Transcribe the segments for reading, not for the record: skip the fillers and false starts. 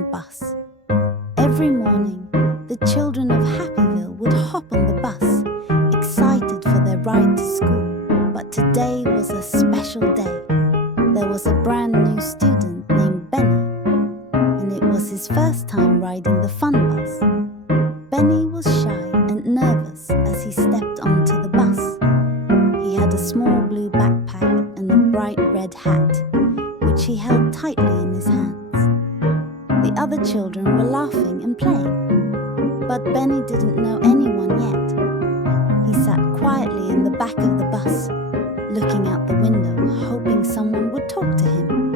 fun bus. Every morning, the children of Happyville would hop on the bus, excited for their ride to school. But today was a special day. There was a brand new student named Benny, and it was his first time riding the fun bus. Benny was shy and nervous as he stepped onto the bus. He had a small blue backpack and a bright red hat, which he held tightly in his hands. The other children were laughing and playing, but Benny didn't know anyone yet. He sat quietly in the back of the bus, looking out the window, hoping someone would talk to him.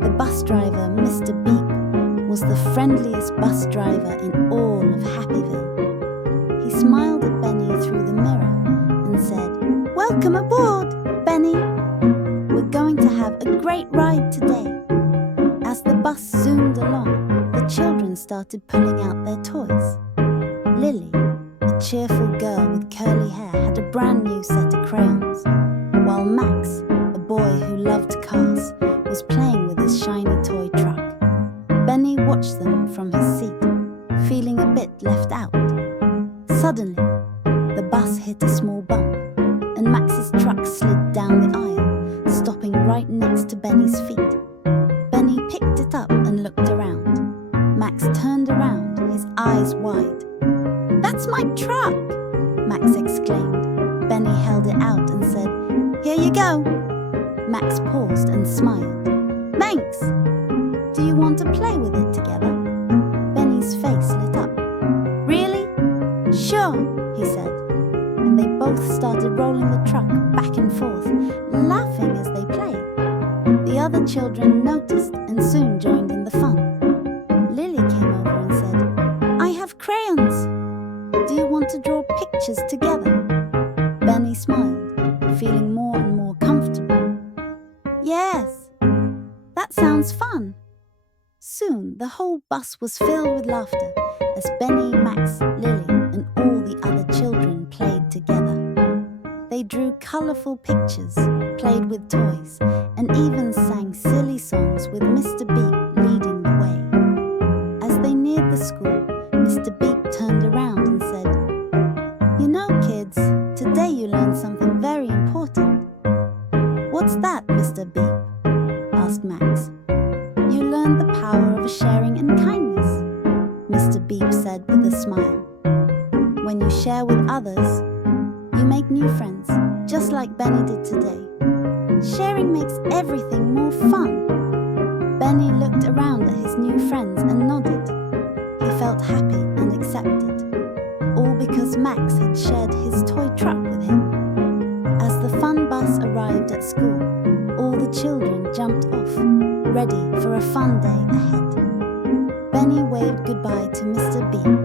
The bus driver, Mr. Beep, was the friendliest bus driver in all of Happyville. He smiled at Benny through the mirror and said, "Welcome aboard, Benny. We're going to have a great ride today." As the bus zoomed along, the children started pulling out their toys. Lily, a cheerful girl with curly hair, had a brand new set of crayons, while Max, a boy who loved cars, was playing with his shiny toy truck. Benny watched them from his seat, feeling a bit left out. Suddenly, the bus hit a small bump, and Max's truck slid down the aisle, stopping right next to Benny's feet. Benny picked it up and looked around. Max turned around, his eyes wide. "That's my truck!" Max exclaimed. Benny held it out and said, "Here you go." Max paused and smiled. "Thanks! Do you want to play with it together?" Benny's face lit up. "Really? Sure," he said. And they both started rolling the truck back and forth, laughing as they played. The other children noticed and soon joined in the fun. Lily came over and said, "I have crayons. Do you want to draw pictures together?" Benny smiled, feeling more and more comfortable. "Yes, that sounds fun." Soon the whole bus was filled with laughter as Benny, Max, Lily, and all the other children played together. They drew colourful pictures, played with toys, and even sang silly songs with Mr. Beep leading the way. As they neared the school, Mr. Beep turned around and said, "You know, kids, today you learned something very important." "What's that, Mr. Beep?" asked Max. "You learned the power of sharing and kindness," Mr. Beep said with a smile. "When you share with others, you make new friends, just like Benny did today. Sharing makes everything more fun." Benny looked around at his new friends and nodded. He felt happy and accepted, all because Max had shared his toy truck with him. As the fun bus arrived at school, all the children jumped off, ready for a fun day ahead. Benny waved goodbye to Mr. Beep